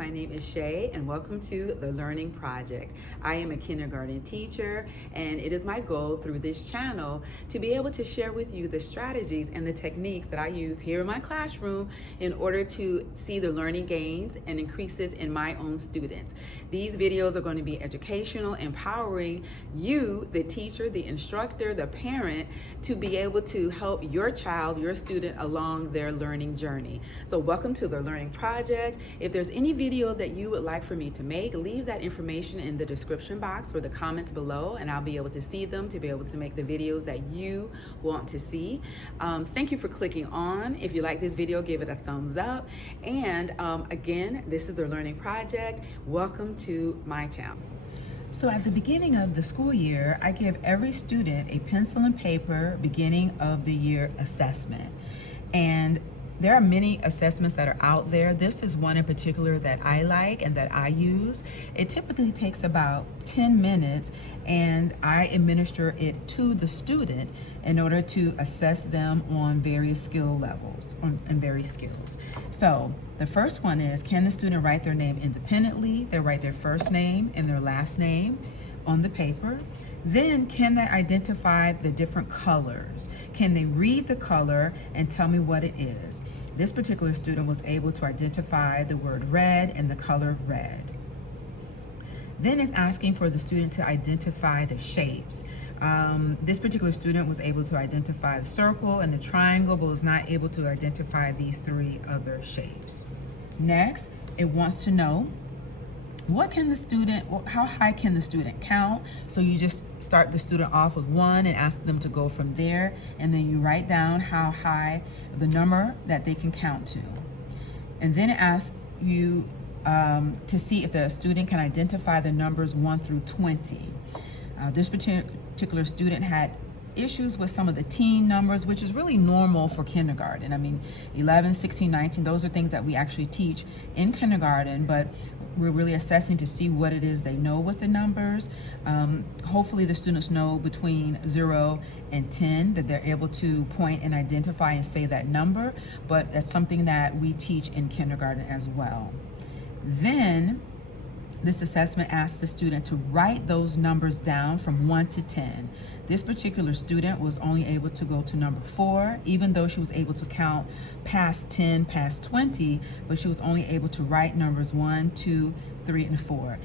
My name is Shay, and welcome to The Learning Project. I am a kindergarten teacher, and it is my goal through this channel to be able to share with you the strategies and the techniques that I use here in my classroom in order to see the learning gains and increases in my own students. These videos are going to be educational, empowering you, the teacher, the instructor, the parent, to be able to help your child, your student along their learning journey. So welcome to The Learning Project. If there's any video that you would like for me to make, leave that information in the description box or the comments below, and I'll be able to see them to be able to make the videos that you want to see. Thank you for clicking on. If you like this video, give it a thumbs up. And again, this is The Learning Project. Welcome to my channel. So at the beginning of the school year, I give every student a pencil and paper beginning of the year assessment. And there are many assessments that are out there. This is one in particular that I like and that I use. It typically takes about 10 minutes, and I administer it to the student in order to assess them on various skill levels and various skills. So the first one is, can the student write their name independently? They write their first name and their last name on the paper. Then, can they identify the different colors? Can they read the color and tell me what it is? This particular student was able to identify the word red and the color red. Then it's asking for the student to identify the shapes. This particular student was able to identify the circle and the triangle, but was not able to identify these three other shapes. Next, it wants to know, how high can the student count? So you just start the student off with 1 and ask them to go from there, and then you write down how high the number that they can count to. And then it asks you to see if the student can identify the numbers 1 through 20. This particular student had issues with some of the teen numbers, which is really normal for kindergarten. I mean, 11, 16, 19, those are things that we actually teach in kindergarten, but we're really assessing to see what it is they know with the numbers. Hopefully the students know between 0 and 10 that they're able to point and identify and say that number, but that's something that we teach in kindergarten as well. Then this assessment asks the student to write those numbers down from 1 to 10. This particular student was only able to go to number 4, even though she was able to count past 10, past 20, but she was only able to write numbers 1, 2, 3, and 4.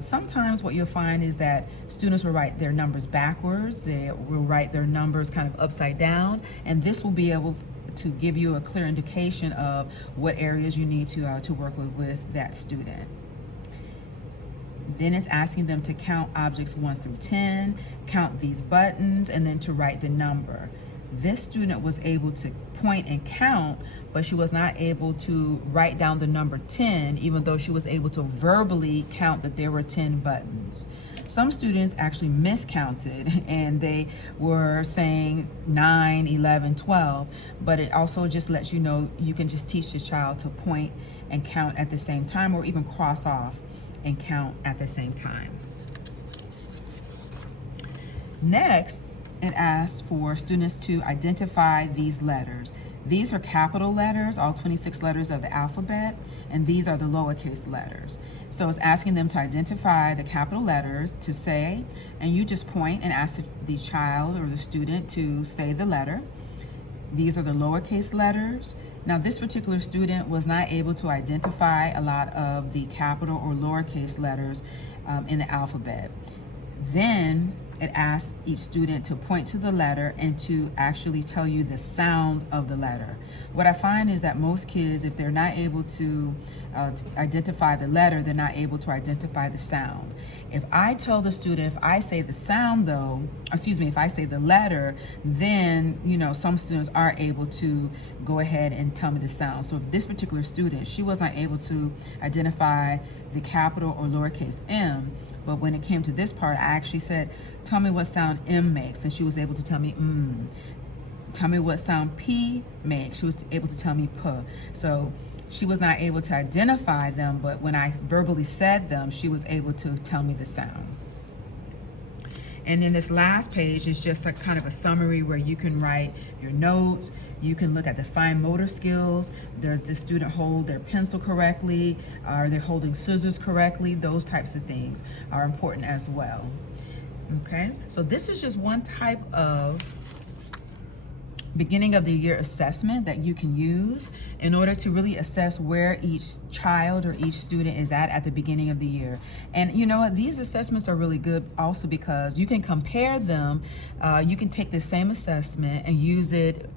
Sometimes what you'll find is that students will write their numbers backwards. They will write their numbers kind of upside down, and this will be able to give you a clear indication of what areas you need to work with that student. Then it's asking them to count objects 1 through 10, count these buttons, and then to write the number. This student was able to point and count, but she was not able to write down the number 10, even though she was able to verbally count that there were 10 buttons. Some students actually miscounted, and they were saying 9, 11, 12, but it also just lets you know you can just teach the child to point and count at the same time, or even cross off and count at the same time. Next, it asks for students to identify these letters. These are capital letters, all 26 letters of the alphabet, and these are the lowercase letters. So it's asking them to identify the capital letters to say, and you just point and ask the child or the student to say the letter. These are the lowercase letters. Now, this particular student was not able to identify a lot of the capital or lowercase letters in the alphabet. Then it asks each student to point to the letter and to actually tell you the sound of the letter. What I find is that most kids, if they're not able to identify the letter, they're not able to identify the sound. If I tell the student, if I say the sound though, if I say the letter, then, some students are able to go ahead and tell me the sound. So if this particular student, she was not able to identify the capital or lowercase m, but when it came to this part, I actually said, tell me what sound M makes, and she was able to tell me Tell me what sound P makes. She was able to tell me P. So she was not able to identify them, but when I verbally said them, she was able to tell me the sound. And then this last page is just a kind of a summary where you can write your notes. You can look at the fine motor skills. Does the student hold their pencil correctly? Are they holding scissors correctly? Those types of things are important as well. Okay, so this is just one type of beginning of the year assessment that you can use in order to really assess where each child or each student is at the beginning of the year. And you know what, these assessments are really good also because you can compare them. You can take the same assessment and use it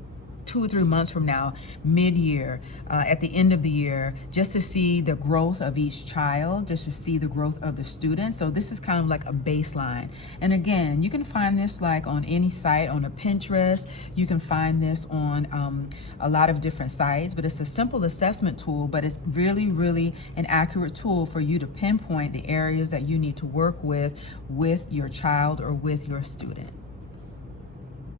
2 or 3 months from now, mid-year, at the end of the year, just to see the growth of each child, just to see the growth of the student. So this is kind of like a baseline. And again, you can find this like on any site, on a Pinterest. You can find this on a lot of different sites, but it's a simple assessment tool, but it's really, really an accurate tool for you to pinpoint the areas that you need to work with your child or with your student.